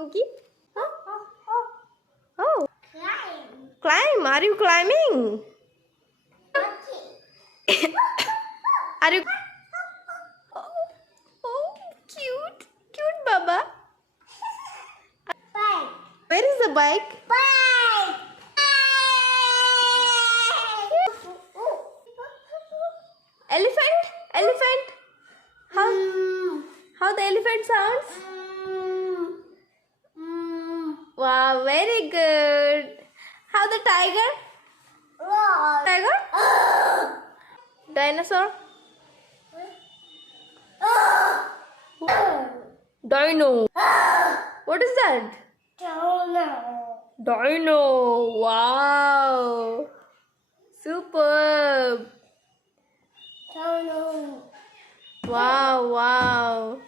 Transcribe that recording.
monkey? Huh? Oh. Climb. Are you climbing? Are you? Oh, cute. Cute, Baba. Where is the bike? Elephant? Elephant? How the elephant sounds? Wow, very good. How the tiger? Tiger? Dinosaur? Dino. What is that? Dino. Wow. Superb. Wow, wow.